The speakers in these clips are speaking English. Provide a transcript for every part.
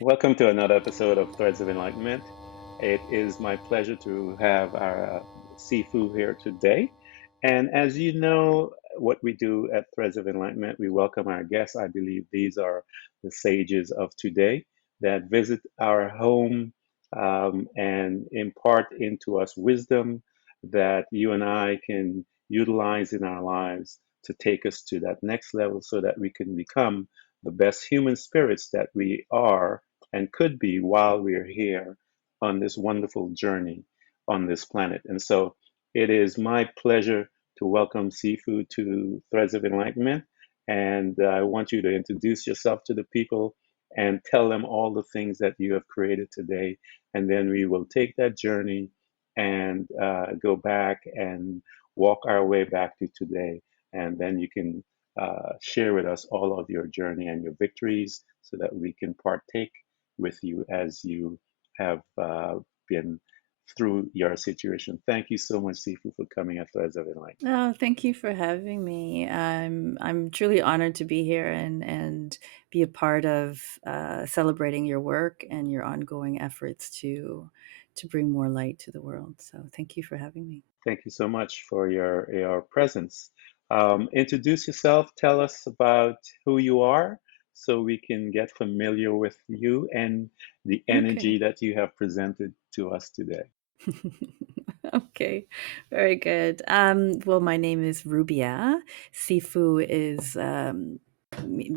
Welcome to another episode of Threads of Enlightenment. It is my pleasure to have our Sifu here today. And as you know, what we do at Threads of Enlightenment, we welcome our guests. I believe these are the sages of today that visit our home and impart into us wisdom that you and I can utilize in our lives to take us to that next level so that we can become the best human spirits that we are and could be while we're here on this wonderful journey on this planet. And so it is my pleasure to welcome Sifu to Threads of Enlightenment. And I want you to introduce yourself to the people and tell them all the things that you have created today. And then we will take that journey and go back and walk our way back to today. And then you can share with us all of your journey and your victories so that we can partake with you as you have been through your situation. Thank you so much, Sifu, for coming at Threads of Enlightenment. Oh, thank you for having me. I'm truly honored to be here and be a part of celebrating your work and your ongoing efforts to bring more light to the world. So thank you for having me. Thank you so much for your presence. Introduce yourself. Tell us about who you are so we can get familiar with you and the energy Okay. that you have presented to us today. Okay, very good. Well, my name is Rubia. Sifu is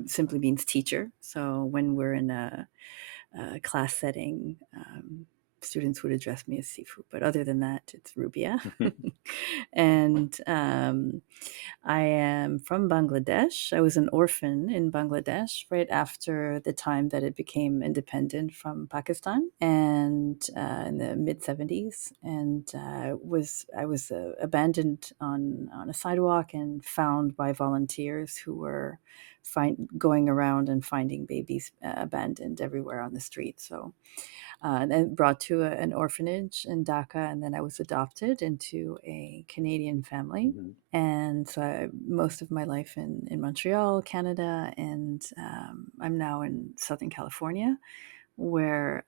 simply means teacher. So when we're in a class setting, students would address me as Sifu. But other than that, it's Rubia. And I am from Bangladesh. I was an orphan in Bangladesh right after the time that it became independent from Pakistan, and in the mid '70s. And I was abandoned on a sidewalk and found by volunteers who were going around and finding babies abandoned everywhere on the street. So and then brought to an orphanage in Dhaka, and then I was adopted into a Canadian family. Mhm. And so most of my life in Montreal, Canada, and I'm now in Southern California, where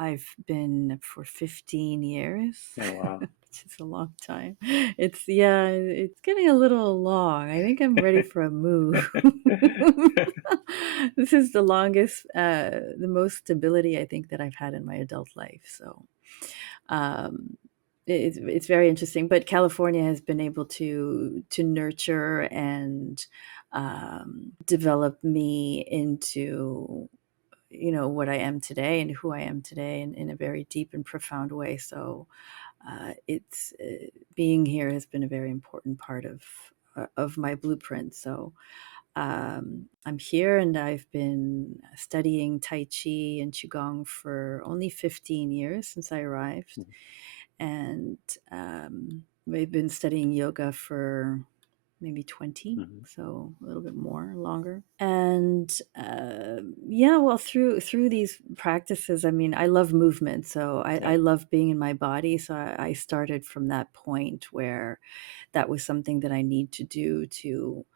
I've been for 15 years, Oh, wow. which is a long time. It's getting a little long. I think I'm ready for a move. This is the most stability I think that I've had in my adult life. So um, it's very interesting. But California has been able to nurture and develop me into what I am today and who I am today in a very deep and profound way. So it's being here has been a very important part of my blueprint. So I'm here and I've been studying Tai Chi and Qigong for only 15 years since I arrived. And I've been studying yoga for maybe 20, Mhm. so a little bit more longer. And yeah, well, through these practices, I mean, I love movement, so Yeah. I love being in my body. So I started from that point where that was something that I need to do to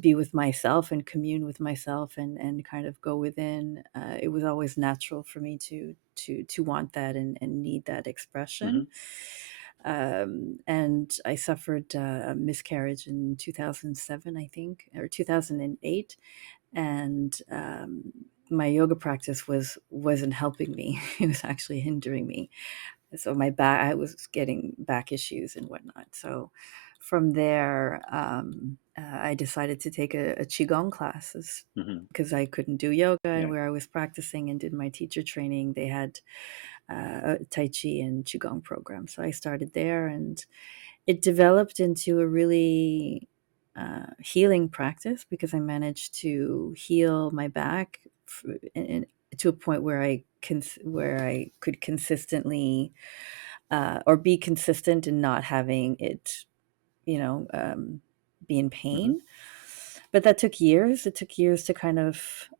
be with myself and commune with myself and kind of go within. It was always natural for me to want that and need that expression. Mhm. And I suffered a miscarriage in 2007, I think, or 2008, and my yoga practice wasn't helping me. It was actually hindering me. So my back, I was getting back issues and whatnot. So from there, I decided to take a qigong classes Mhm. because I couldn't do yoga, and Yeah. where I was practicing and did my teacher training, they had a Tai Chi and qigong program. So I started there, and it developed into a really healing practice because I managed to heal my back to a point where where I could consistently or be consistent in not having it, you know, be in Mhm. pain. But that took years. It took years to kind of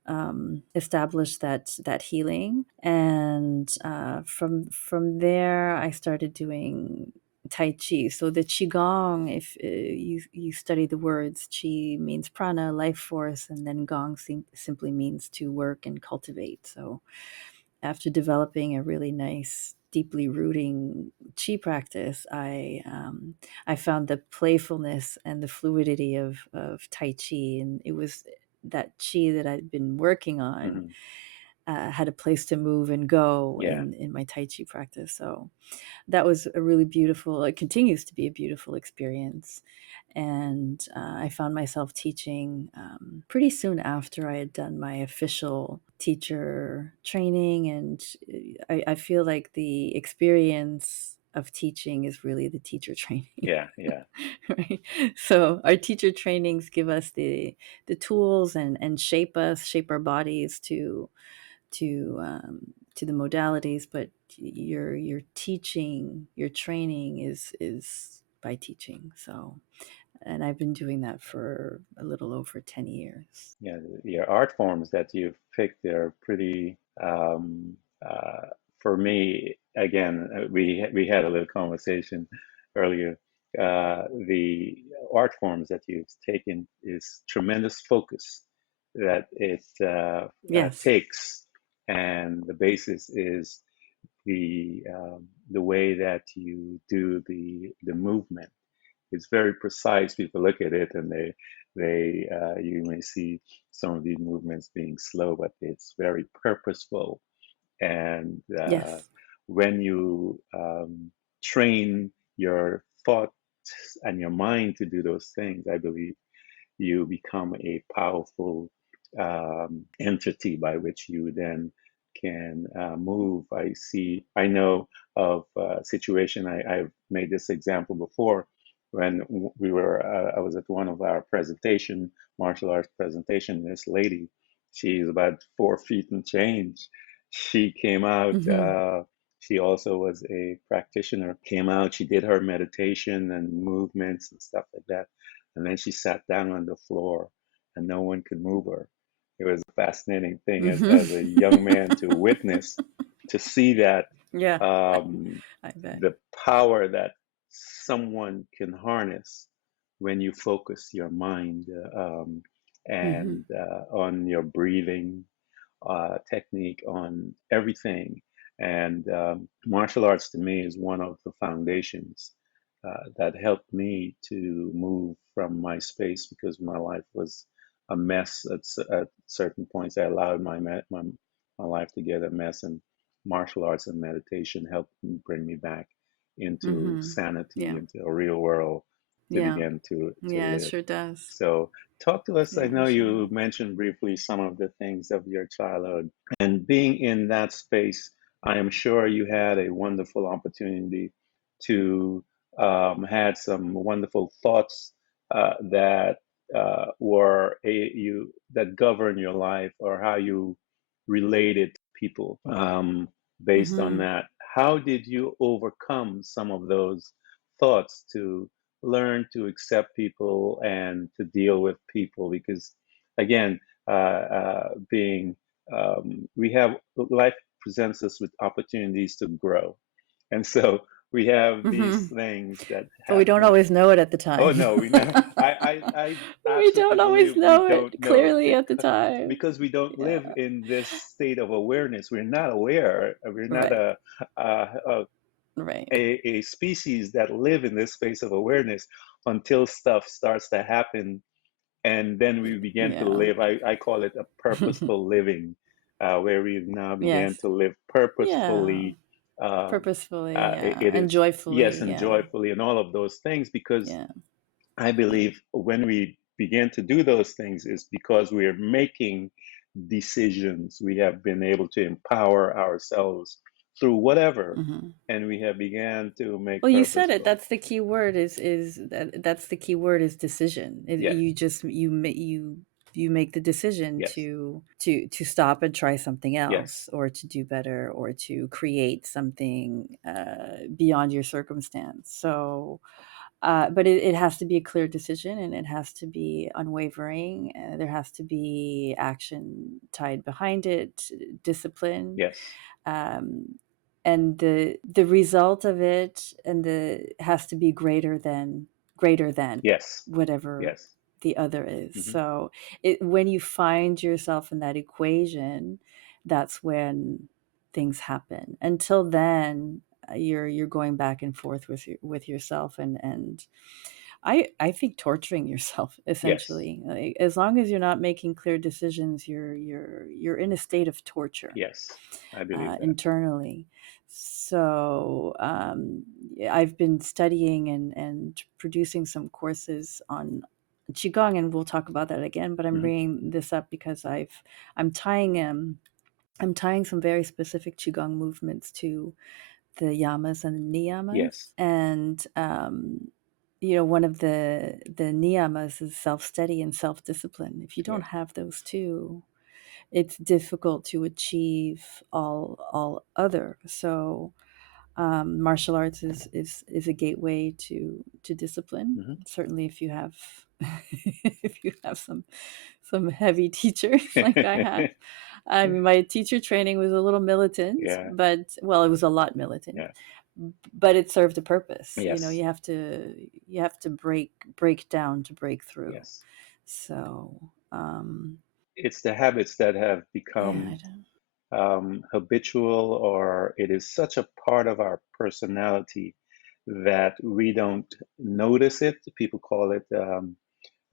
establish that healing, and from there, I started doing Tai Chi. So the Qi Gong, if you study the words, Qi means prana, life force, and then Gong simply means to work and cultivate. So after developing a really nice, deeply rooting Qi practice, I found the playfulness and the fluidity of Tai Chi, and it was that Qi that I'd been working on Hmm. had a place to move and go Yeah, in my Tai Chi practice. So that was a really beautiful, it continues to be a beautiful experience. And I found myself teaching pretty soon after I had done my official teacher training. And I feel like the experience of teaching is really the teacher training. yeah, yeah, Right. So our teacher trainings give us the tools and shape us, shape our bodies to the modalities, but your teaching, your training is by teaching. So, and I've been doing that for a little over 10 years. yeah. Your art forms that you've picked, they're pretty. For me, again, we had a little conversation earlier. The art forms that you've taken is tremendous focus that it Yes. takes, and the basis is the way that you do the movement. It's very precise. People look at it and they you may see some of these movements being slow, but it's very purposeful. And Yes. when you train your thoughts and your mind to do those things, I believe you become a powerful entity by which you then can move. I know of a situation, I've made this example before when I was at one of our martial arts presentation, this lady, she's about 4 feet and change. She came out, Mm-hmm. she also was a practitioner, came out, she did her meditation and movements and stuff like that. And then she sat down on the floor and no one could move her. It was a fascinating thing as a young man to Mm-hmm. witness, to see that Yeah, um, I bet. the power that someone can harness when you focus your mind Mm-hmm. and on your breathing technique, on everything. And martial arts to me is one of the foundations that helped me to move from my space because my life was a mess at certain points. I allowed my life to get a mess, and martial arts and meditation helped bring me back into Mm-hmm. sanity, Yeah. into a real world to Yeah. begin to Yeah, it live. sure does. So, talk to us. I Yeah, know it sure does. you mentioned briefly some of the things of your childhood, and being in that space, I am sure you had a wonderful opportunity to had some wonderful thoughts that were you that govern your life or how you related to people. Based on Mm-hmm. that, how did you overcome some of those thoughts to learn to accept people and to deal with people? Because again, being we have life presents us with opportunities to grow, and so we have these Mm-hmm. things that But we don't happen. always know it at the Oh time. no, we never. I We absolutely don't always believe we know don't it know clearly at the time. because we don't live Yeah. in this state of awareness. We're not aware. We're not Right. a, Right. a species that live in this space of awareness until stuff starts to happen, and then we begin to Yeah. live. I call it a purposeful living, where we now begin Yes. to live Yeah. purposefully. Um, Purposefully, yeah. it And is, joyfully, yes, and yeah. joyfully, and all of those things, because Yeah. I Yeah. believe when we begin to do those things is because we are making decisions. We have been able to empower ourselves through whatever, Hmm. and we have began to make Well, you said it. purposeful. That's the key word that's the key word is decision. Yes, You just you make the decision yes, to stop and try something yes, else, or to do better, or to create something beyond your circumstance. So but it has to be a clear decision, and it has to be unwavering. There has to be action tied behind it, discipline. yes. Um, and the result of it and the has to be greater than Yes. whatever Yes. the other is. Hmm. So when you find yourself in that equation, that's when things happen. Until then, you're going back and forth with yourself, and I think torturing yourself Yes. essentially. Like, as long as you're not making clear decisions, you're in a state of torture Yes. I believe that. internally. So I've been studying and producing some courses on qigong, and we'll talk about that again. But I'm Hmm. bringing this up because I'm tying I'm tying some very specific qigong movements to the yamas and the niyamas, Yes. and one of the niyamas is self-study and self-discipline. If you don't Yes. have those two, it's difficult to achieve all other. So martial arts is a gateway to discipline. Hmm. Certainly, if you have if you have some heavy teachers like I have. I mean, my teacher training was a little militant, Yeah. but well, it was a lot militant, Yeah. but it served a purpose. Yes. You have to break down to break through. Yes. So It's the habits that have yeah, become I don't. habitual, or it is such a part of our personality that we don't notice it. People call it,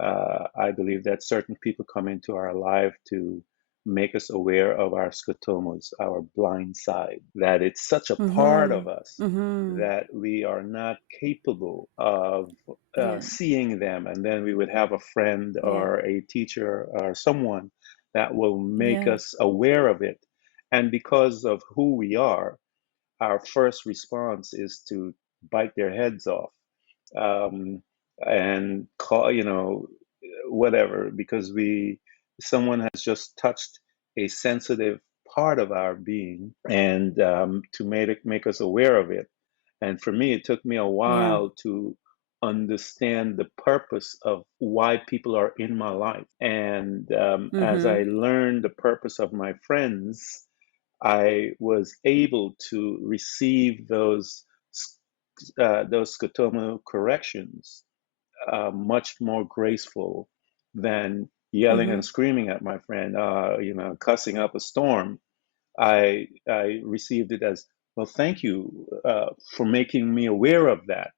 I believe that certain people come into our life to make us aware of our scotomas, our blind side, that it's such a part of Mhm. us Mhm. that we are not capable of Yeah. seeing them. And then we would have a friend Yeah. or a teacher or someone that will make Yeah. us aware of it. And because of who we are, our first response is to bite their heads off, um, and call, whatever, because someone has just touched a sensitive part of our being, and to make us aware of it. And for me, it took me a Yeah. while to understand the purpose of why people are in my life. And as I Mhm. learned the purpose of my friends, I was able to receive those scotoma corrections much more graceful than yelling and Mhm. screaming at my friend, cussing up a storm. I received it as, well, thank you for making me aware of that.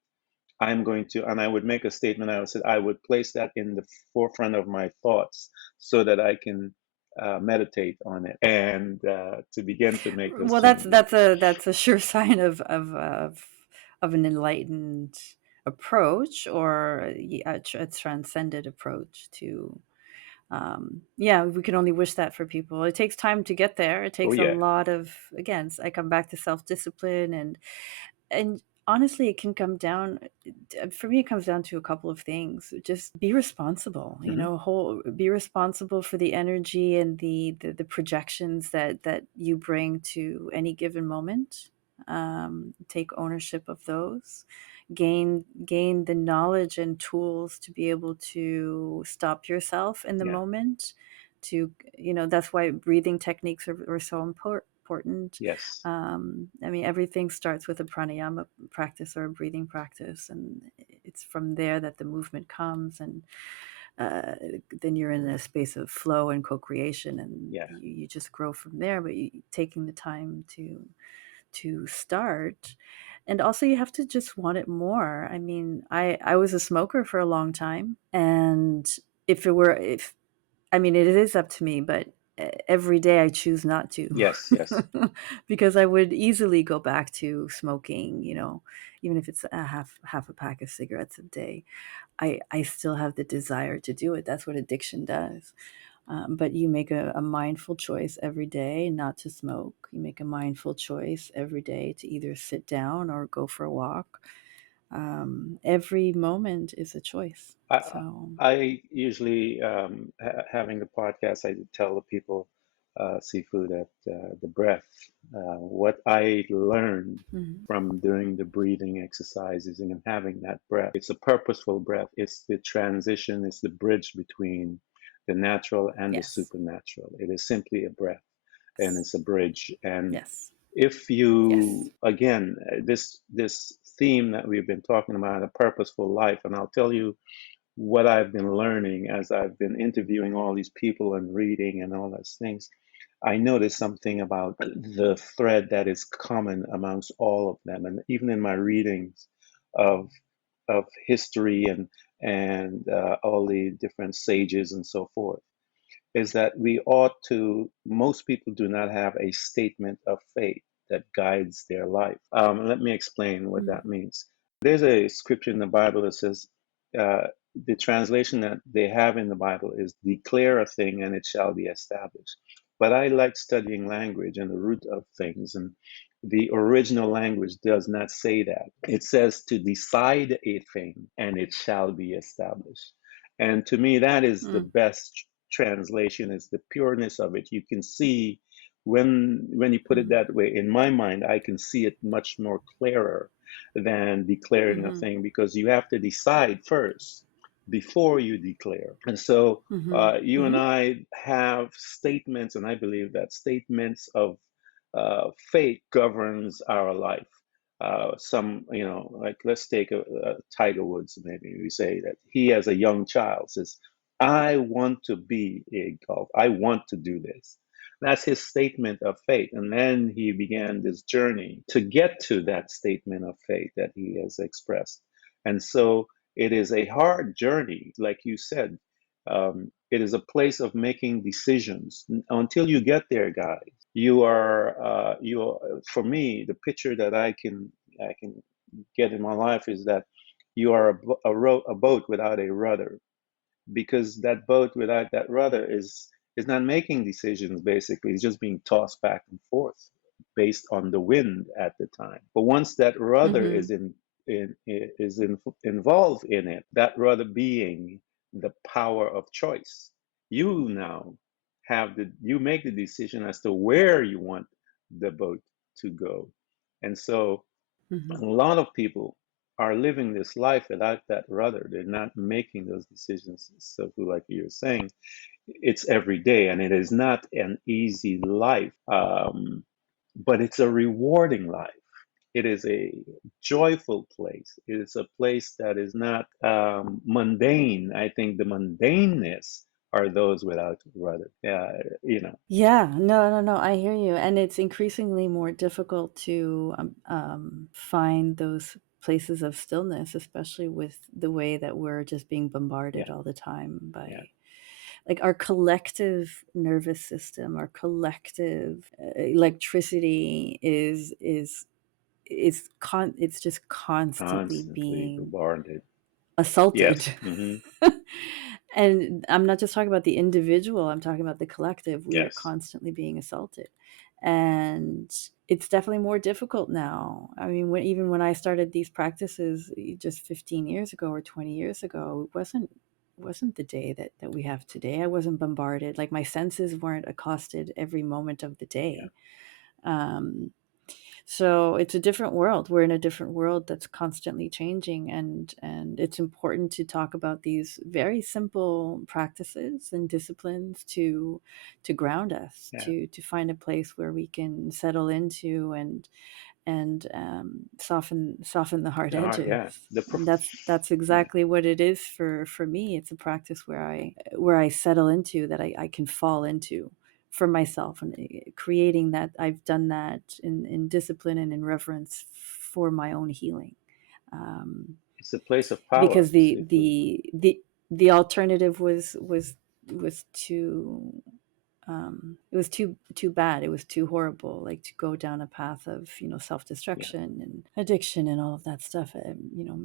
I'm going to, and I would make a statement. I would say I would place that in the forefront of my thoughts so that I can meditate on it and to begin to make those Well, that's changes. that's a that's a sure sign of an enlightened approach, or a transcended approach to. Yeah, we can only wish that for people. It takes time to get there. It Oh takes a yeah. lot of, again, I come back to self-discipline, and honestly, it can come down, for me, it comes down to a couple of things. Just be responsible, Hmm. be responsible for the energy and the projections that you bring to any given moment. Take ownership of those. Gain the knowledge and tools to be able to stop yourself in the Yeah. moment. That's why breathing techniques are so important. Yes. I mean, everything starts with a pranayama practice or a breathing practice, and it's from there that the movement comes, and uh, then you're in a space of flow and co-creation, and Yeah. you just grow from there. But taking the time to start, and also you have to just want it more. I mean, I was a smoker for a long time, and if I mean, it is up to me, but every day I choose not to. Yes. Yes. Because I would easily go back to smoking, even if it's a half a pack of cigarettes a day. I still have the desire to do it. That's what addiction does. But you make a mindful choice every day not to smoke. You make a mindful choice every day to either sit down or go for a walk. Every moment is a choice. I, So, I usually, having the podcast, I tell the people, Sifu, that the breath, what I learned mhm. from doing the breathing exercises and having that breath, it's a purposeful breath. It's the transition, it's the bridge between the natural and the Yes. supernatural. It is simply a breath, and it's a bridge. And Yes. If Yes. you, again, this theme that we've been talking about, a purposeful life, and I'll tell you what I've been learning as I've been interviewing all these people and reading and all those things. I noticed something about the thread that is common amongst all of them, and even in my readings of history and all the different sages and so forth, is that we ought to. Most people do not have a statement of faith that guides their life. Let me explain what that Mm-hmm. means. There's a scripture in the Bible that says, the translation that they have in the Bible is declare a thing and it shall be established. But I like studying language and the root of things. And the original language does not say that. It says to decide a thing and it shall be established. And to me, that is the best translation, is the pureness of it. You can see when you put it Mm-hmm. that way, in my mind, I can see it much more clearer than declaring a Mm-hmm. thing, because you have to decide first before you declare. And so Mm-hmm. you and Mm-hmm. I have statements, and I believe that statements of faith governs our life. Some, like let's take a Tiger Woods. Maybe we say that he, as a young child, says, "I want to be a golf. I want to do this." That's his statement of faith. And then he began this journey to get to that statement of faith that he has expressed. And so it is a hard journey, like you said. It is a place of making decisions. Until you get there, guys, for me, the picture that I can get in my life is that you are a boat without a rudder, because that boat without that rudder is not making decisions. Basically, it's just being tossed back and forth based on the wind at the time. But once that rudder Mm-hmm. is involved in it, that rudder being the power of choice, you now you make the decision as to where you want the boat to go. And so Mm-hmm. a lot of people are living this life without that rudder. They're not making those decisions. So, like you're saying, it's every day, and it is not an easy life, but it's a rewarding life. It is a joyful place. It is a place that is not mundane. I think the mundaneness are those without rudder. Yeah, Yeah, no, no, no, I hear you. And it's increasingly more difficult to find those places of stillness, especially with the way that we're just being bombarded yeah, all the time yeah. by like our collective nervous system, our collective electricity it's just constantly Constantly being bombarded. assaulted. Yes. Hmm. And I'm not just talking about the individual, I'm talking about the collective. We are Yes. constantly being assaulted. And it's definitely more difficult now. I mean, even when I started these practices just 15 years ago or 20 years ago, it wasn't the day that we have today. I wasn't bombarded. Like my senses weren't accosted every moment of the Yeah. day. Um, so it's a different world. We're in a different world that's constantly changing, and it's important to talk about these very simple practices and disciplines to ground us, Yeah. to find a place where we can settle into and soften the hard The heart. edges. Yeah. And that's Yeah. exactly what it is for me. It's a practice where I settle into, that I can fall into for myself, and creating that. I've done that in discipline and in reverence for my own healing. Um, It's a place of power, because the Sifu. the the the alternative was too it was too bad. It was too horrible, like to go down a path of Yeah. self-destruction and addiction and all of that stuff.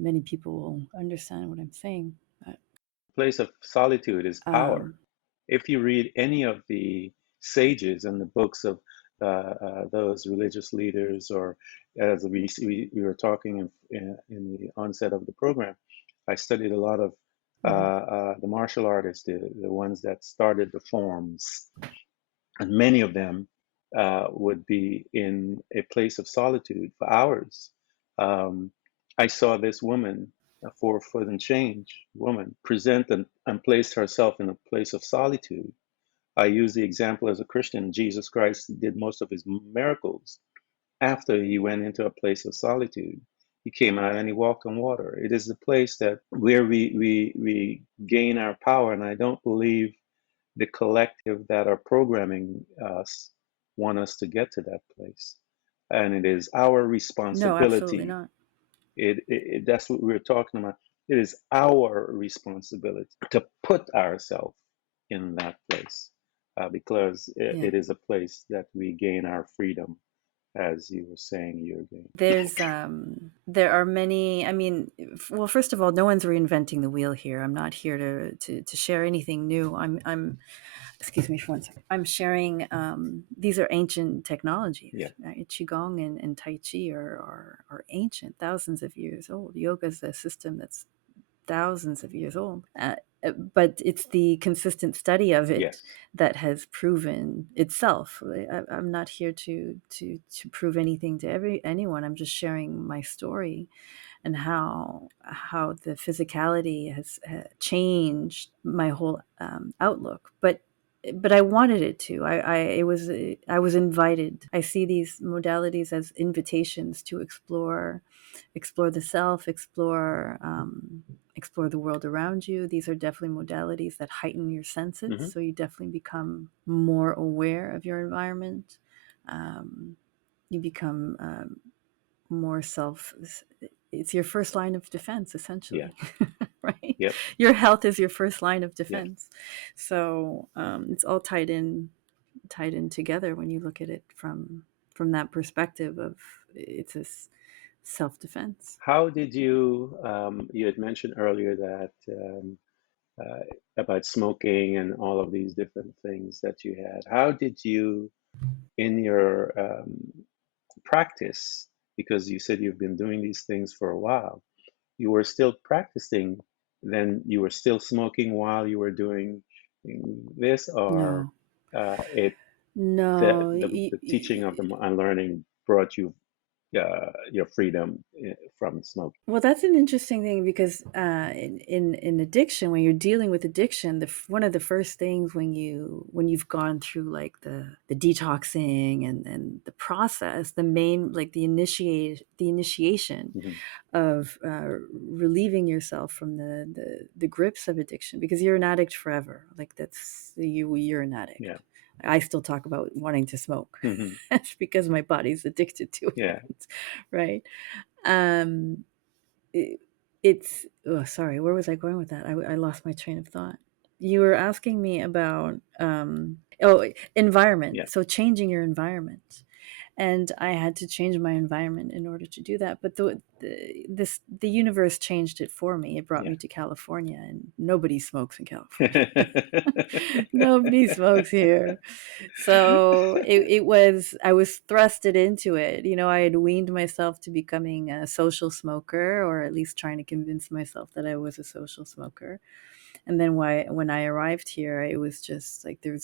Many people will understand what I'm saying, but Place of solitude is power. um If you read any of the sages and the books of those religious leaders, or as we were talking in the onset of the program, I studied a lot of mhm, the martial artists, the ones that started the forms, and many of them would be in a place of solitude for hours. Um, I saw this woman, a 4 foot and change woman, present and place herself in a place of solitude. I use the example as a Christian. Jesus Christ did most of his miracles after he went into a place of solitude, he came out and he walked on water. It is the place that where we gain our power, and I don't believe the collective that are programming us want us to get to that place. And it is our No, absolutely responsibility. not. That's what we're talking about. It is our responsibility to put ourselves in that place, because Yeah. it is a place that we gain our freedom, as you were saying, Jürgen. There are many, I mean, well, first of all, no one's reinventing the wheel here. I'm not here to share anything new. Excuse me for one second. I'm sharing, these are ancient Yeah. technologies. Right? Qigong and Tai Chi are ancient, thousands of years old. Yoga is a system that's thousands of years old. But it's the consistent study of it Yes. that has proven itself. I'm not here to prove anything to anyone. I'm just sharing my story and how the physicality has changed my whole outlook. But I wanted it to. I was invited. I see these modalities as invitations to explore the self, explore the world around you. These are definitely modalities that heighten your senses, Hmm. so you definitely become more aware of your environment. Um, you become more self. It's your first line of defense, Yeah. essentially, right? Yep. Your health is your first line of Yeah. defense. So it's all tied in together when you look at it from that perspective of it's a self defense. How did you, you had mentioned earlier that uh, about smoking and all of these different things that you had. How did you, in your practice, because you said you've been doing these things for a while, you were still practicing, then you were still smoking while you were doing this, or No, it no. the teaching of the unlearning brought you your freedom from smoking? Well, that's an interesting thing because in addiction, when you're dealing with addiction, one of the first things when you've gone through like the detoxing and the process, the main like the initiation Hmm. of relieving yourself from the grips of addiction, because you're an addict forever. Like you're an Yeah. addict. I still talk about wanting to smoke. Hmm. That's because my body's addicted to Yeah. it, right? Um, it, it's oh, sorry, where was I going with that? I lost my train of thought. You were asking me about Yeah. environment. So changing your environment, and I had to change my environment in order to do that. But the universe changed it for me. It brought Yeah. me to California, and nobody smokes in California. Nobody smokes here. So it was, I was thrusted into it. You know, I had weaned myself to becoming a social smoker, or at least trying to convince myself that I was a social smoker. And then when I arrived here, it was just like the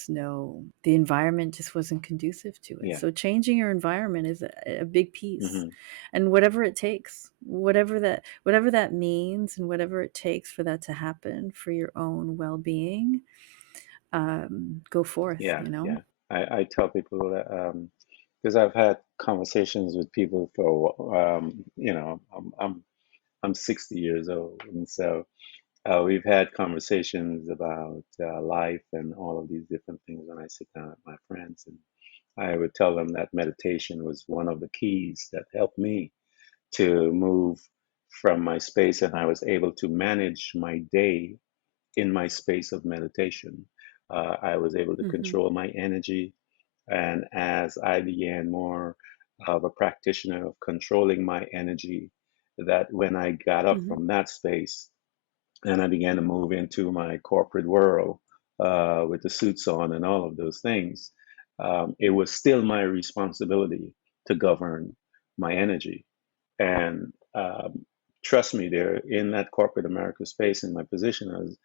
environment just wasn't conducive to it. Yeah. So changing your environment is a big piece. Hmm. And whatever it takes, whatever that means, and whatever it takes for that to happen for your own well being, go forth, Yeah. you know? Yeah. I tell people that, because I've had conversations with people for I'm 60 years old, and so we've had conversations about life and all of these different things when I sit down with my friends, and I would tell them that meditation was one of the keys that helped me to move from my space, and I was able to manage my day in my space of meditation. I was able to Hmm. control my energy, and as I began more of a practitioner of controlling my energy, that when I got up Hmm. from that space and I began to move into my corporate world with the suits on and all of those things, it was still my responsibility to govern my energy. And trust me, there in that corporate America space, in my position as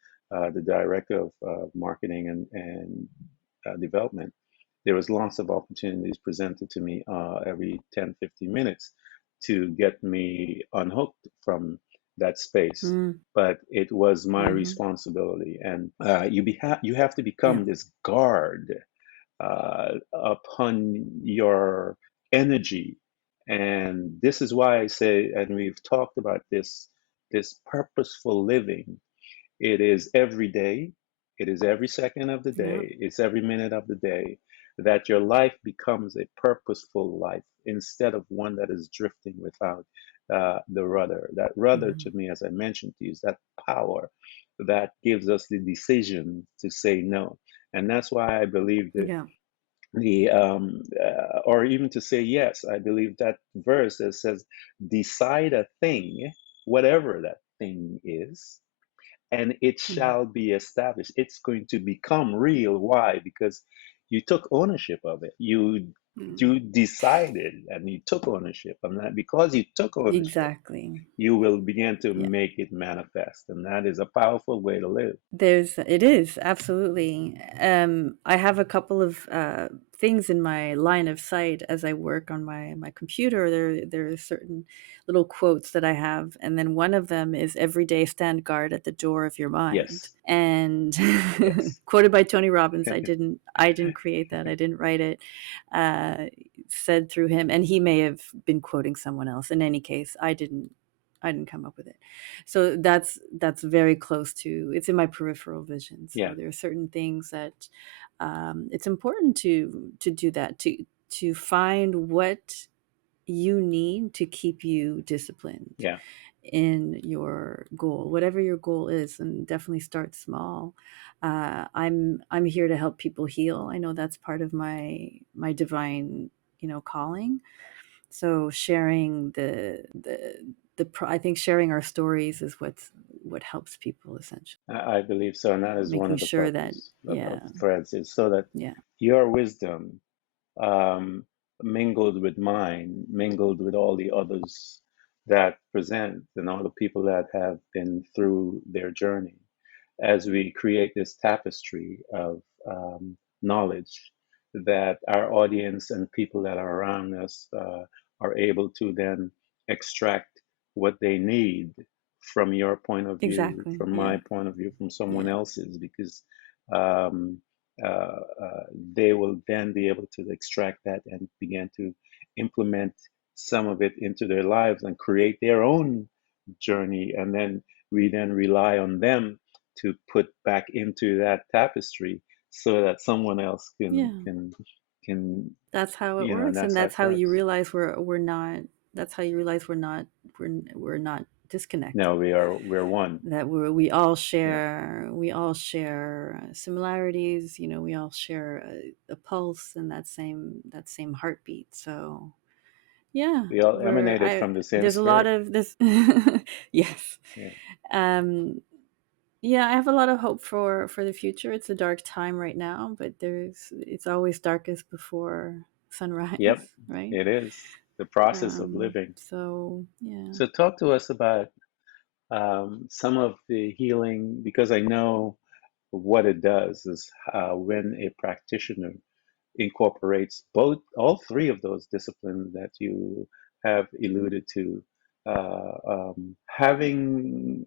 the director of marketing and development, there was lots of opportunities presented to me every 10, 15 minutes to get me unhooked from that space. Mm. But it was my Hmm. responsibility, and you have to Yeah. become this guard upon your energy And this is why I say, and we've talked about this purposeful living. It is every day, it is every second of the Yeah. day, it's every minute of the day that your life becomes a purposeful life instead of one that is drifting without the rudder. That rudder, Hmm. to me, as I mentioned to you, is that power that gives us the decision to say no. And that's why I believe that Yeah. or even to say yes. I believe that verse that says, decide a thing, whatever that thing is, and it Hmm. shall be established. It's going to become real. Why? Because you took ownership of it. You decided and you took ownership. And that because you took ownership, Exactly. you will begin to Yeah. make it manifest. And that is a powerful way to live. It is absolutely. I have a couple of things in my line of sight as I work on my computer. There are certain little quotes that I have, and then one of them is "Every day stand guard at the door of your mind," Yes. and Yes. quoted by Tony Robbins. I didn't create that. I didn't write it. Uh, Said through him, and he may have been quoting someone else. In any case, I didn't come up with it. So that's very close to, it's in my peripheral vision. So Yeah. there are certain things that it's important to do that, to find what you need to keep you disciplined Yeah. in your goal, whatever your goal is, and definitely start small. I'm here to help people heal. I know that's part of my divine, calling. So sharing I think sharing our stories is what helps people essentially. I believe so. And that is one Making of the sure that, purpose of yeah, threads is so that yeah, your wisdom um, mingled with mine, mingled with all the others that present and all the people that have been through their journey as we create this tapestry of knowledge that our audience and people that are around us are able to then extract what they need from your point of view, exactly, from yeah, my point of view, from someone yeah, else's, because um, they will then be able to extract that and begin to implement some of it into their lives and create their own journey. And then we then rely on them to put back into that tapestry so that someone else yeah. can That's how it and works, and that's how that's it how you works. realize we're not. That's how you realize we're not No, disconnected. we're one. That Yeah, we all share similarities. We all share a pulse and that same heartbeat. So yeah, we all emanated from the same there's a lot spirit. of this. Yes. Yeah. um yeah, I have a lot of hope for the future. It's a dark time right now, but it's always darkest before Yep, sunrise, right? it is the process of living. So yeah. So talk to us about some of the healing, because I know what it does is when a practitioner incorporates all three of those disciplines that you have alluded to. Having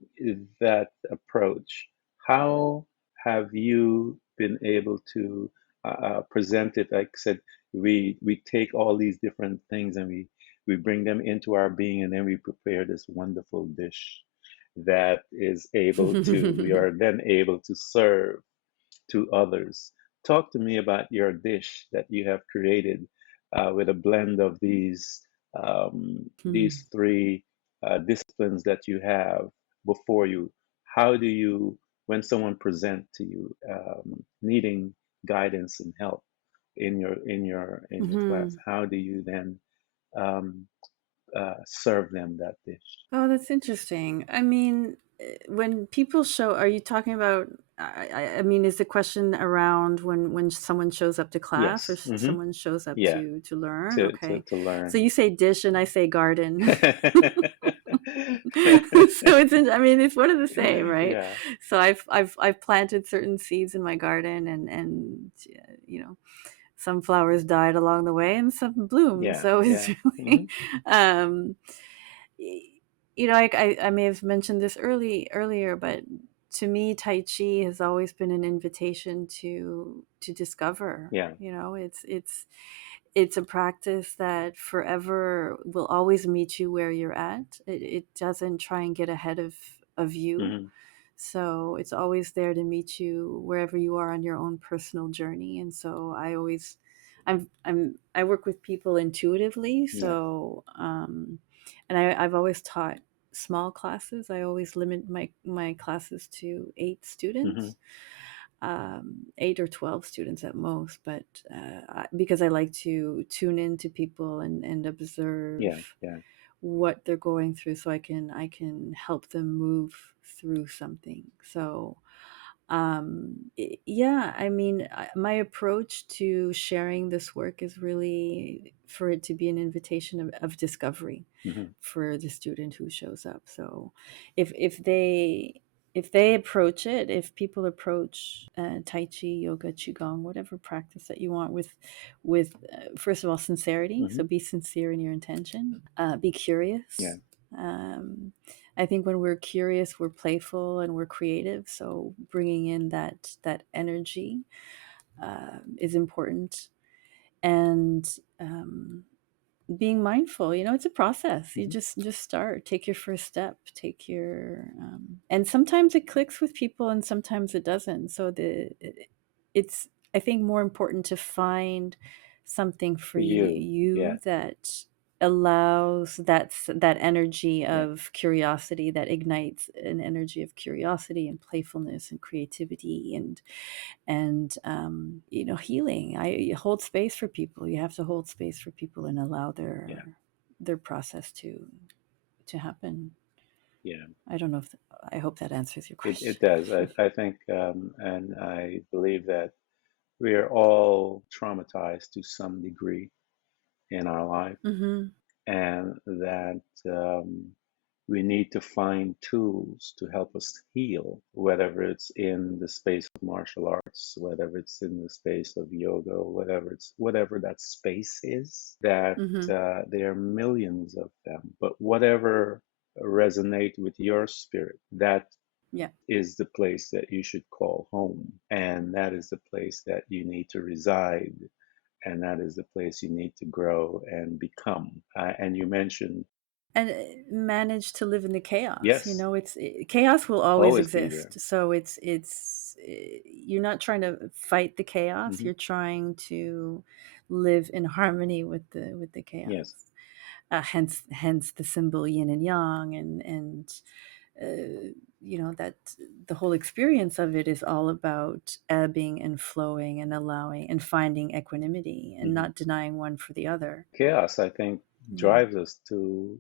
that approach, how have you been able to present it? Like I said, we take all these different things and we bring them into our being, and then we prepare this wonderful dish that is able to, we are then able to serve to others. Talk to me about your dish that you have created with a blend of these three disciplines that you have before you. How do you, when someone present to you needing guidance and help in your class, Hmm. how do you then um, serve them that dish? Oh, that's interesting. I mean, when people show, are you talking about? I mean, is the question around when someone shows up to class or Yes. Hmm. someone shows up Yeah. to learn? To to Okay, to so learn. you say dish and I say garden. So I mean, it's one of the same, right? Yeah, So I've planted certain seeds in my garden, and some flowers died along the way and some bloomed. yeah, So it's yeah. Hmm. really, um, I may have mentioned this earlier, but to me, Tai Chi has always been an invitation to discover. Yeah, It's it's a practice that forever will always meet you where you're at. It doesn't try and get ahead of you. Hmm. So it's always there to meet you wherever you are on your own personal journey. And so I work with people intuitively. Yeah. So, and I've always taught small classes. I always limit my classes to 8 students, Hmm. 8 or 12 students at most, but because I like to tune into people and observe Yeah. Yeah. what they're going through, so I can help them move through something. So yeah, I mean, my approach to sharing this work is really for it to be an invitation of discovery Hmm. for the student who shows up. So if they approach it, if people approach Tai Chi, yoga, Qigong, whatever practice that you want, with first of all, sincerity. So Hmm. be sincere in your intention. Be Yeah. curious. Um, I think when we're curious, we're playful and we're creative. So bringing in that energy is important, and being mindful. It's a process. You Hmm. just start, take your first step, take your and sometimes it clicks with people and sometimes it doesn't. So it's, I think, more important to find something for For you. you Yeah. that allows that energy Yeah. of curiosity, that ignites an energy of curiosity and playfulness and creativity and healing. I hold space for people. You have to hold space for people and allow Yeah. their process to happen. Yeah. I don't know if I hope that answers your It question. does. I think, and I believe that we are all traumatized to some degree in our life, Mm-hmm. and that we need to find tools to help us heal, whether it's in the space of martial arts, whether it's in the space of yoga, whatever that space is. That Mm-hmm. there are millions of them, but whatever resonate with your spirit, that Yeah. is the place that you should call home, and that is the place that you need to reside, and that is the place you need to grow and become. And you mentioned, And manage to live in the chaos. yes, Chaos will always always be there. exist. So you're not trying to fight the chaos. Hmm. You're trying to live in harmony with the Yes. chaos. Hence the symbol yin and yang, and that the whole experience of it is all about ebbing and flowing and allowing and finding equanimity and Hmm. not denying one for the other. Chaos, I think, Yeah. drives us to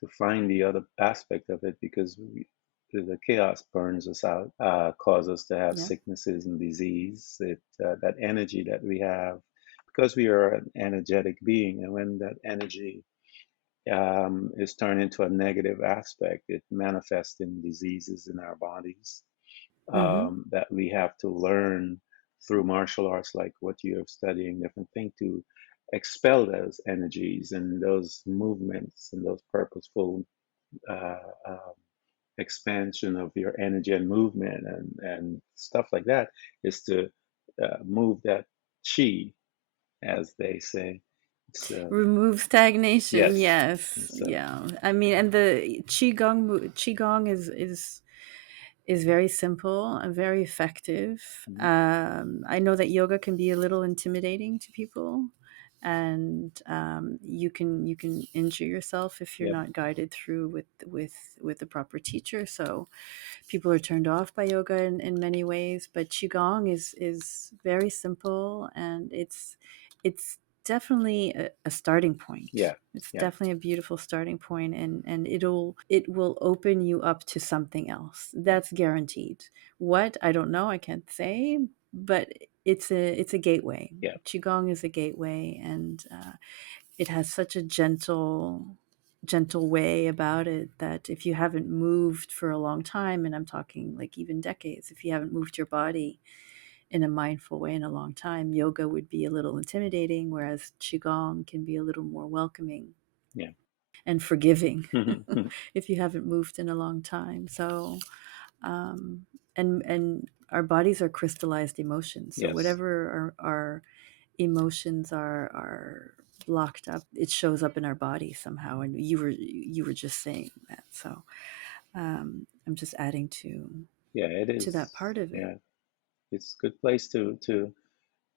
to find the other aspect of it, because the chaos burns us out, causes us to have Yeah. sicknesses and disease. That energy that we have, because we are an energetic being, and when that energy is turned into a negative aspect, it manifests in diseases in our bodies, Mm-hmm. that we have to learn through martial arts, like what you're studying, different thing, to expel those energies and those movements and those purposeful uh, uh, expansion of your energy and movement and stuff like that, is to move that chi, as they say. It's Remove stagnation. yes. Yes. So Yeah. I mean, and the qigong is very simple and very effective. mhm. I know that yoga can be a little intimidating to people, and you can injure yourself if you're Yep. not guided through with the proper teacher. So people are turned off by yoga in many ways, but qigong is very simple, and it's definitely a starting point. Yeah. It's Yeah. definitely a beautiful starting point, and it will open you up to something else. Yeah. That's guaranteed. What, I don't know, I can't say, but it's a gateway. Yeah. Qigong is a gateway, and it has such a gentle way about it that if you haven't moved for a long time, and I'm talking like even decades, if you haven't moved your body in a mindful way in a long time, yoga would be a little intimidating, whereas qigong can be a little more welcoming Yeah. and forgiving Mhm. if you haven't moved in a long time. So and our bodies are crystallized emotions. So Yes. whatever our emotions are blocked up, it shows up in our body somehow. And you were just saying that, so I'm just adding Yeah, it to that is. part of it. Yeah, it's a good place to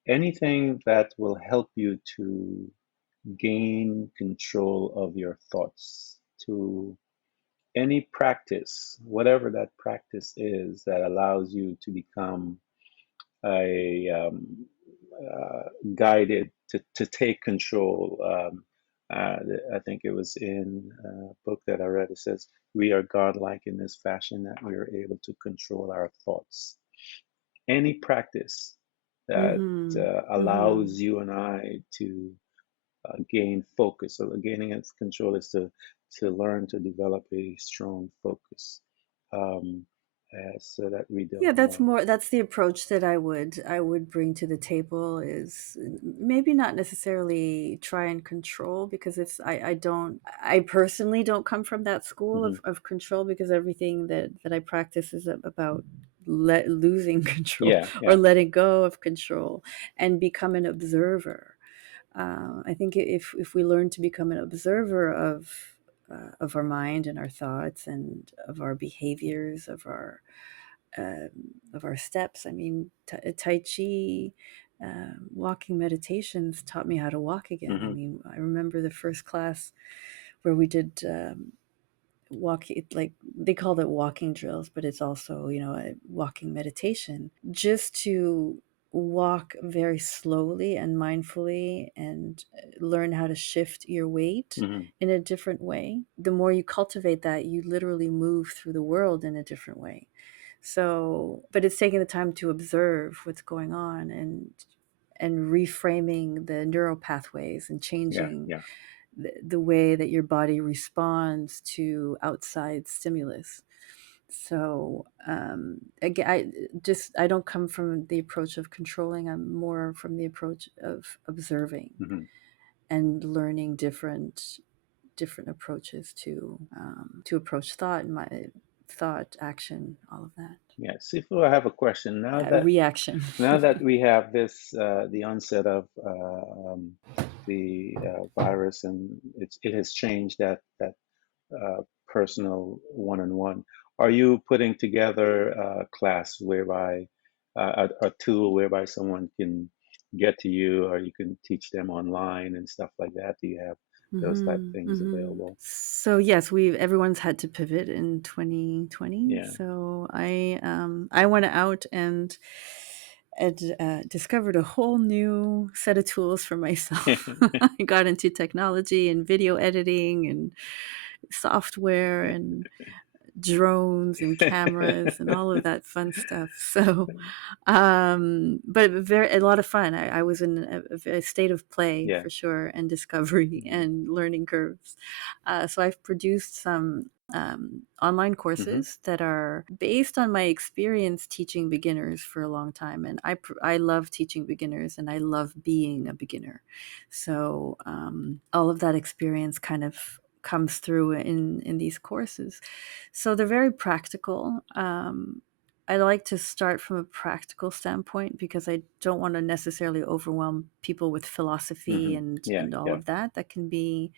anything that will help you to gain control of your thoughts, to any practice, whatever that practice is that allows you to become a guided to take control. I think it was in a book that I read. It says, "We are godlike in this fashion that we are able to control our thoughts." Any practice that Mm-hmm. Mm-hmm. allows you and I to gain focus. So gaining its control is to learn to develop a strong focus, um, so that we Yeah, don't. that's the approach that I would bring to the table, is maybe not necessarily try and control, because I personally don't come from that school Mhm. of control, because everything that I practice is about losing control, Yeah, or yeah. letting go of control, and become an observer. I think if we learn to become an observer of our mind and our thoughts, and of our behaviors, of our steps. I mean, Tai Chi, walking meditations taught me how to walk again. I Hmm. mean, I remember the first class where we did like they called it walking drills, but it's also, a walking meditation, just to walk very slowly and mindfully, and learn how to shift your weight Hmm. in a different way. The more you cultivate that, you literally move through the world in a different way. So, but it's taking the time to observe what's going on, and reframing the neural pathways, and Yeah, changing yeah. the way that your body responds to outside stimulus. So again, I don't come from the approach of controlling. I'm more from the approach of observing, Hmm. and learning different approaches to approach thought, and my thought, action, all of that, Yeah. Sifu, I have a question. reaction. Now that we have this, the onset of the virus, and it has changed that personal one-on-one. Are you putting together a class whereby a tool whereby someone can get to you, or you can teach them online and stuff like that? Do you have those type of things available? So yes, everyone's had to pivot in 2020. Yeah. So I went out and discovered a whole new set of tools for myself. I got into technology and video editing and software and drones and cameras and all of that fun stuff. So, but a lot of fun. I was in a state of play Yeah. for sure, and discovery Hmm. and learning curves. So I've produced some online Hmm. courses that are based on my experience teaching beginners for a long time, and I love teaching beginners, and I love being a beginner. So all of that experience kind of comes through in these courses. So they're very practical. I like to start from a practical standpoint, because I don't want to necessarily overwhelm people with philosophy Hmm. and Yeah, and all yeah. of that. That can be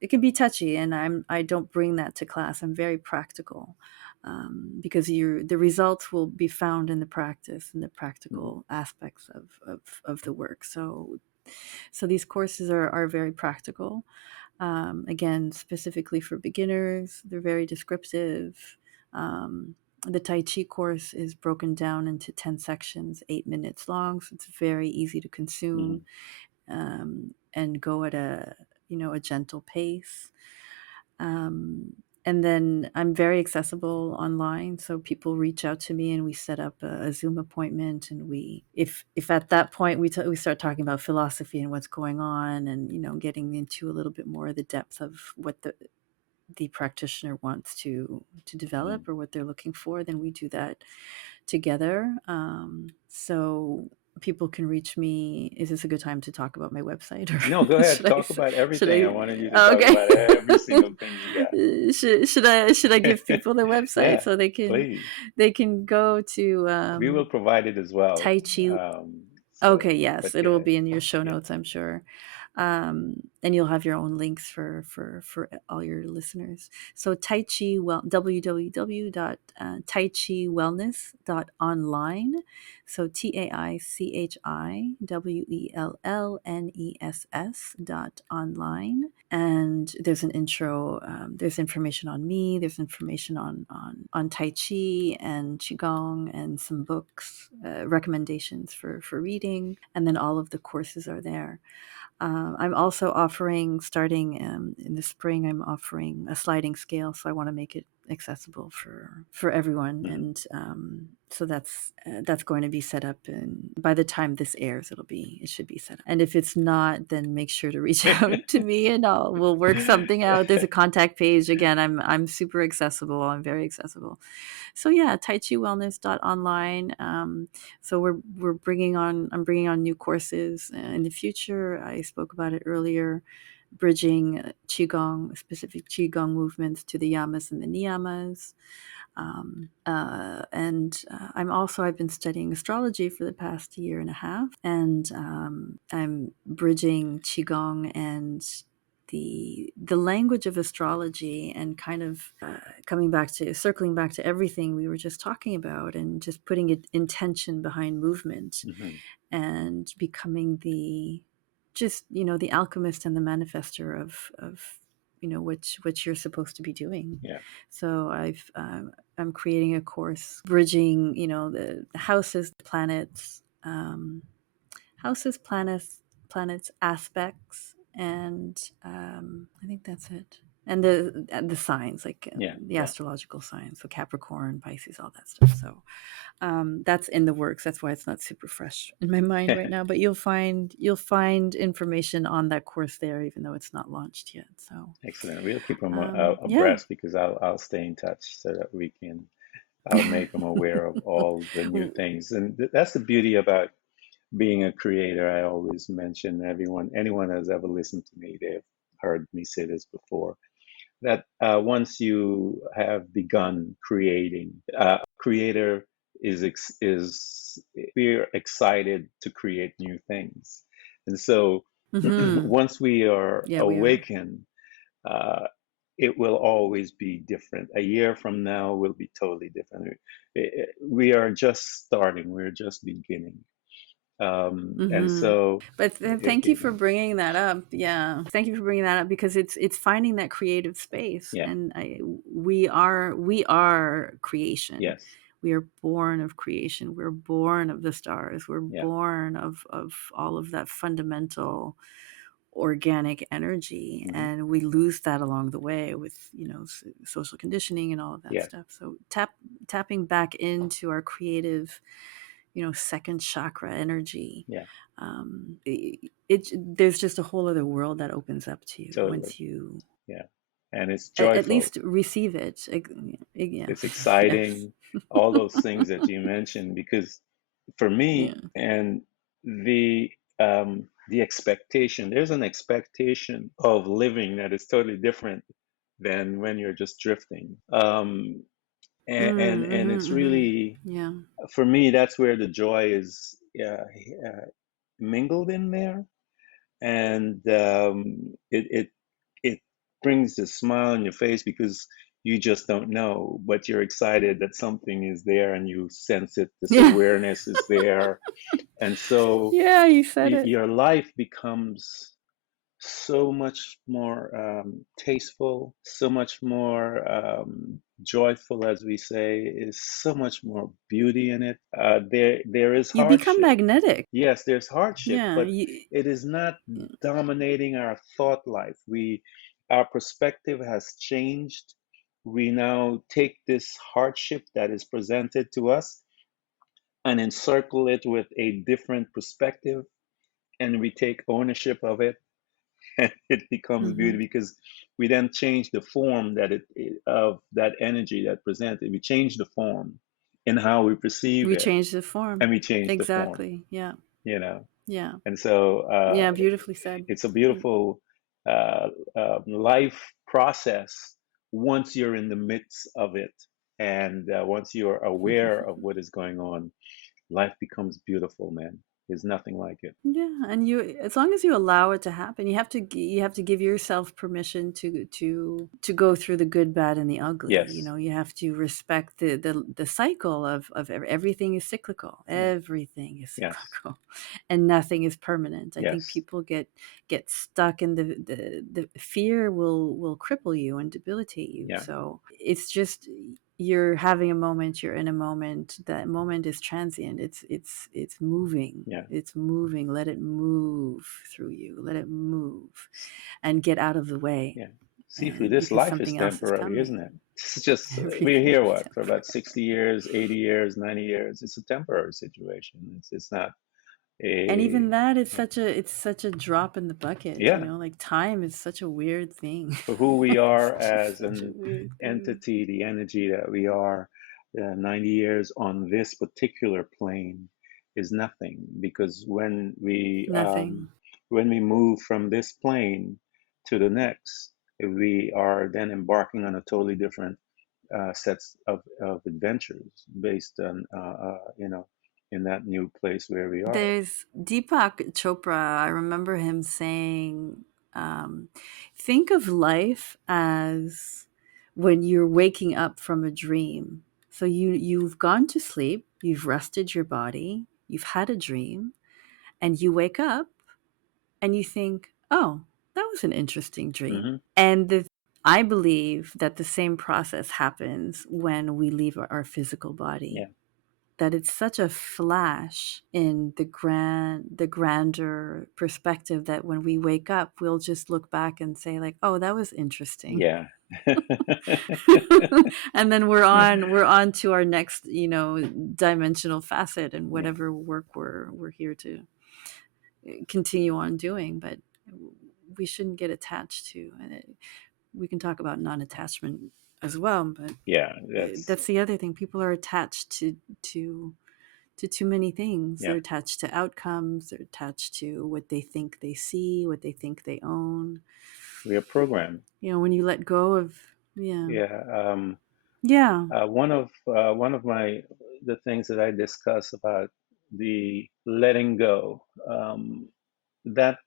it can be touchy, and I don't bring that to class. I'm very practical, because the results will be found in the practice and the Hmm. practical aspects of the work. So these courses are very practical. Again, specifically for beginners, they're very descriptive. The Tai Chi course is broken down into 10 sections, 8 minutes long, so it's very easy to Hmm. consume, and go at a gentle pace. And then I'm very accessible online, so people reach out to me, and we set up a Zoom appointment, and if at that point we start talking about philosophy and what's going on, and getting into a little bit more of the depth of what the practitioner wants to Hmm. develop, or what they're looking for, then we do that together. So people can reach me. Is this a good time to talk about my website, No, go or ahead. should I? Talk about Should everything. I I? wanted you to Oh, talk okay. about every single thing you got. Should I give people the website Yeah, so they can please. they can go to We will provide it as well. Tai Chi Um, So, Okay, but yes, it'll yeah, be in your show yeah. notes, I'm sure. And you'll have your own links for all your listeners. So Tai Chi well www.taichiwellness.online. So TAICHIWELLNESS dot online. And there's an intro. There's information on me. There's information on Tai Chi and Qigong and some books, recommendations for reading, and then all of the courses are there. I'm also offering, starting in the spring, I'm offering a sliding scale. So I want to make it accessible for everyone, Mhm. and so that's going to be set up. And by the time this airs, it should be set up. And if it's not, then make sure to reach out to me, and we'll work something out. There's a contact page. Again, I'm super accessible. I'm very accessible. So yeah, taichiwellness.online. So we're bringing on I'm bringing on new courses in the future. I spoke about it earlier, bridging qigong, specific qigong movements to the yamas and the niyamas. And I've been studying astrology for the past year and a half, and I'm bridging qigong and the language of astrology, and kind of circling back to everything we were just talking about, and just putting intention behind movement, Mhm. and becoming the alchemist and the manifester of what you're supposed to be doing. Yeah. So I'm creating a course bridging the houses, planets, planets aspects, and I think that's it. And the signs, like Yeah. the Yeah. astrological signs, so Capricorn, Pisces, all that stuff. So that's in the works. That's why it's not super fresh in my mind right now. But you'll find information on that course there, even though it's not launched yet. So Excellent. We'll keep them yeah. abreast because I'll stay in touch so that we can. I'll make them aware of all the new things, and that's the beauty about being a creator. I always mention anyone has ever listened to me, they've heard me say this before. That once you have begun creating, creator is we're excited to create new things, and so Mm-hmm. once we are Yeah, we are. awakened, uh, it will always be different. A year from now will be totally different. We are just starting. We're just beginning, and Mm-hmm. so But it, thank you it, for bringing that up. Yeah, thank you for bringing that up, because it's finding that creative space, yeah, and we are creation. yes, We are born of creation. We're born of the stars. We're yeah, born of all of that fundamental organic energy, hmm, and we lose that along the way with social conditioning and all of that yeah, stuff. So tapping back into our creative, second chakra energy, yeah, there's just a whole other world that opens up to you totally, once you yeah, and it's at joyful. least receive it. Yeah. It's Yes. exciting, all those things that you mentioned, because for Yeah. me and the expectation, there's an expectation of living that is totally different than when you're just drifting. And Mm-hmm, it's mm-hmm. really, Yeah. for me, that's where the joy is mingled in there, and it brings a smile on your face because you just don't know, but you're excited that something is there and you sense it. This Yeah. awareness is there, and so Yeah, you said it. your life becomes so much more tasteful, so much more joyful, as we say, is so much more beauty in it. There is You become hardship. magnetic. Yes, there's hardship, Yeah. but it is not Yeah. dominating our thought life. Our perspective has changed. We now take this hardship that is presented to us and encircle it with a different perspective, and we take ownership of it, and it becomes beauty Mm-hmm. because we then change the form of that energy that presented. We change the form in how we perceive We it, change the form. and we change the form. Exactly. Yeah. You know, Yeah. and so Yeah. Beautifully said. it's a beautiful uh, life process once you're in the midst of it, and once you're aware of what is going on. Life becomes beautiful, man. is nothing like it. Yeah, and you, as long as you allow it to happen, you have to give yourself permission to go through the good, bad, and the ugly. You Yes. know, you have to respect the cycle of everything is cyclical. Yeah. Everything is Yes. cyclical, and nothing is permanent. I think Yes. people get stuck in the fear will cripple you and debilitate you. Yeah. So it's just, you're having a moment, you're in a moment, that moment is transient, it's moving, Yeah. it's moving, let it move through you, let it move, and get out of the way, Yeah. Sifu, and this because life is something else is temporary, isn't it? coming. It's just, we're Everything here, is what, for about temporary. 60 years, 80 years, 90 years. It's a temporary situation. It's not And a, even that, it's such a drop in the bucket, yeah, like time is such a weird thing. for who we are Just as such a an weird thing. entity, the energy that we are, 90 years on this particular plane is nothing, because Nothing. when we move from this plane to the next, we are then embarking on a totally different sets of adventures based on in that new place where we are. There's Deepak Chopra. I remember him saying, um, think of life as when you're waking up from a dream. So you've gone to sleep, you've rested your body, you've had a dream, and you wake up and you think, oh, that was an interesting dream. Hmm. And I believe that the same process happens when we leave our physical Yeah. body, that it's such a flash in the grander perspective, that when we wake up we'll just look back and say, like, oh, that was interesting. Yeah. And then we're on to our next, dimensional facet, and Yeah. whatever work we're here to continue on doing. But we shouldn't get attached to, and we can talk about non-attachment as well, but Yeah. That's, that's the other thing. People are attached to too many things. yeah. They're attached to outcomes, they're attached to what they think they see, what they think they own. We are programmed. When you let go of, yeah. Yeah. Yeah. One of my the things that I discuss about the letting go, that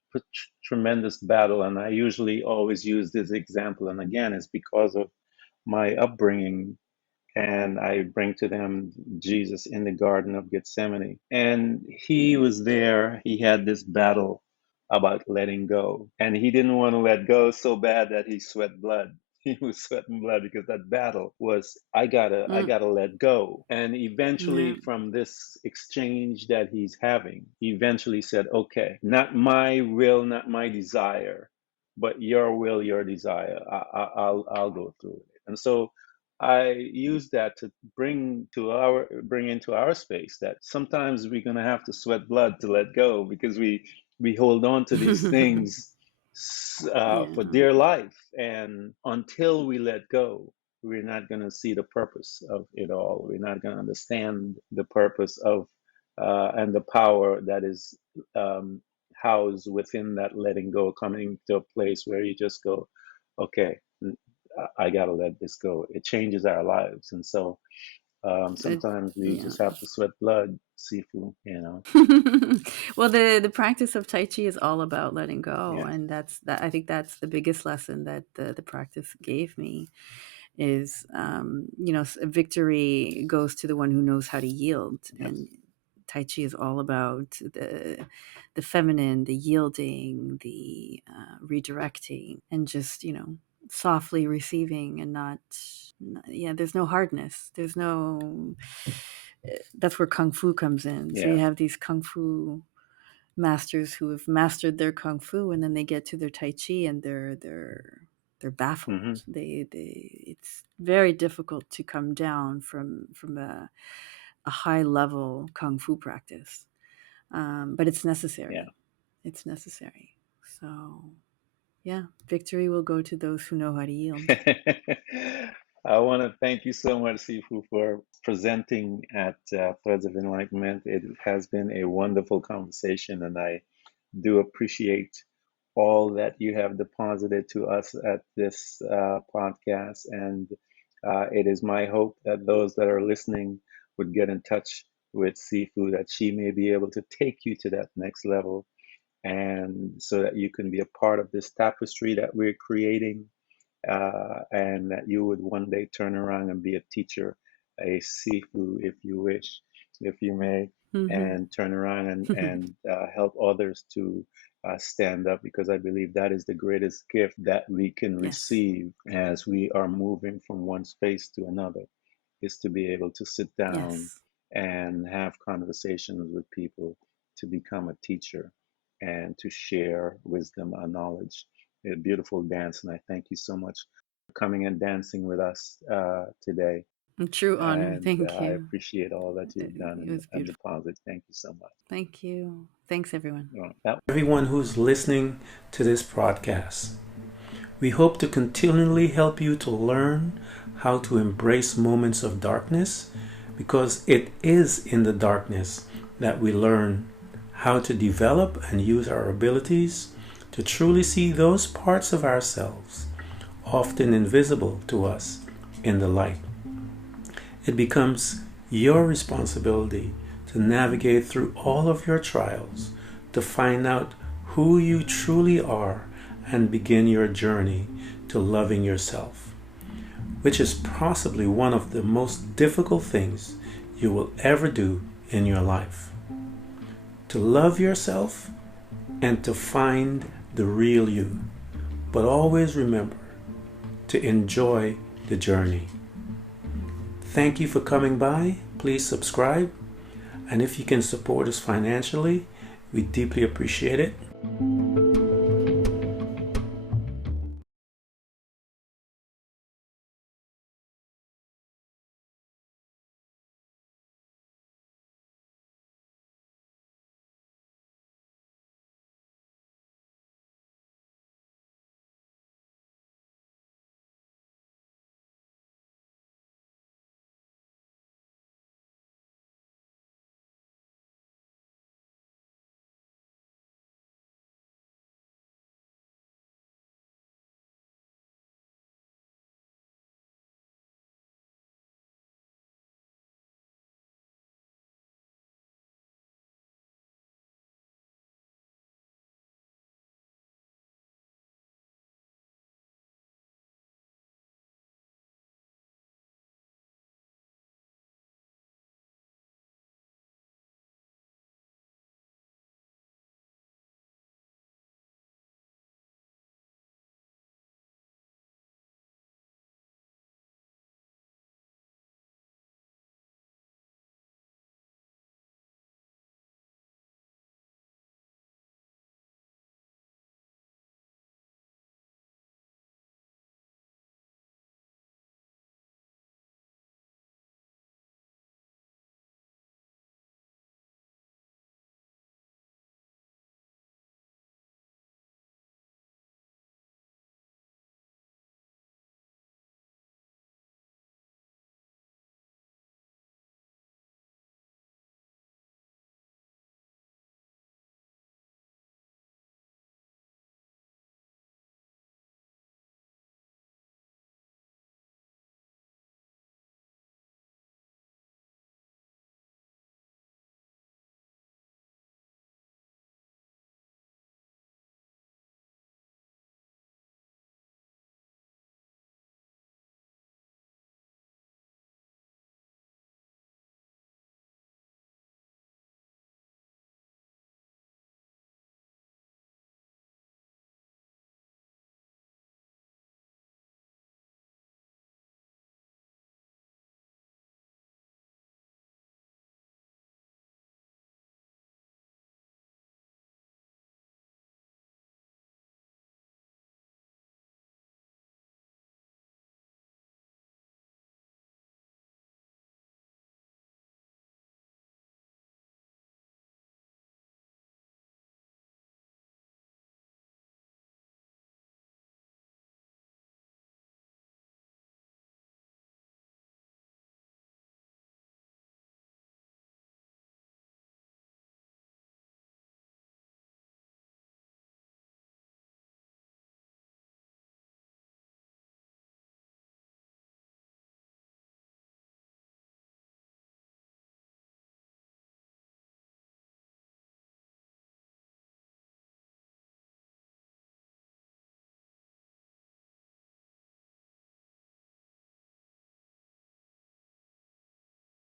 tremendous battle, and I usually always use this example, and again, it's because of my upbringing, and I bring to them Jesus in the Garden of Gethsemane. And he was there, he had this battle about letting go. And he didn't want to let go so bad that he sweat blood. He was sweating blood because that battle was, I Mm, gotta let go. And yeah. eventually, from this exchange that he's having, he eventually said, okay, not my will, not my desire, but your will, your desire. I'll go through it. And so I use that to bring into our space that sometimes we're gonna have to sweat blood to let go, because we hold on to these things for Yeah. dear life, and until we let go, we're not gonna see the purpose of it all. We're not gonna understand the purpose of and the power that is housed within that letting go, coming to a place where you just go, okay, I gotta let this go. It changes our lives, and so It, sometimes we yeah. just have to sweat blood, Sifu. You know? Well, the practice of Tai Chi is all about letting go, Yes. and I think that's the biggest lesson that the practice gave me is, victory goes to the one who knows how to yield. Yes. And Tai Chi is all about the feminine, the yielding, the redirecting, and just, softly receiving, and yeah, there's no hardness, there's no, that's where kung fu comes in. So you Yeah. have these kung fu masters who have mastered their kung fu, and then they get to their tai chi, and they're baffled. Hmm. They It's very difficult to come down from a high level kung fu practice, but it's Yeah. necessary. It's necessary. So yeah, victory will go to those who know how to yield. I want to thank you so much, Sifu, for presenting at Threads of Enlightenment. It has been a wonderful conversation, and I do appreciate all that you have deposited to us at this podcast. And it is my hope that those that are listening would get in touch with Sifu, that she may be able to take you to that next level, and so that you can be a part of this tapestry that we're creating, and that you would one day turn around and be a teacher, a Sifu, if you wish, if you may, Hmm. and turn around and help others to stand up, because I believe that is the greatest gift that we can Yes. receive as we are moving from one space to another, is to be able to sit down Yes. and have conversations with people, to become a teacher and to share wisdom and knowledge. A beautiful dance, and I thank you so much for coming and dancing with us today. A true honor. And Thank I you. appreciate all that you've done It was and beautiful. deposit. Thank you so much. Thank you. Thanks, everyone. That Everyone who's listening to this broadcast. We hope to continually help you to learn how to embrace moments of darkness, because it is in the darkness that we learn how to develop and use our abilities to truly see those parts of ourselves, often invisible to us, in the light. It becomes your responsibility to navigate through all of your trials, to find out who you truly are, and begin your journey to loving yourself, which is possibly one of the most difficult things you will ever do in your life. To love yourself and to find the real you. But always remember to enjoy the journey. Thank you for coming by. Please subscribe. And if you can support us financially, we deeply appreciate it.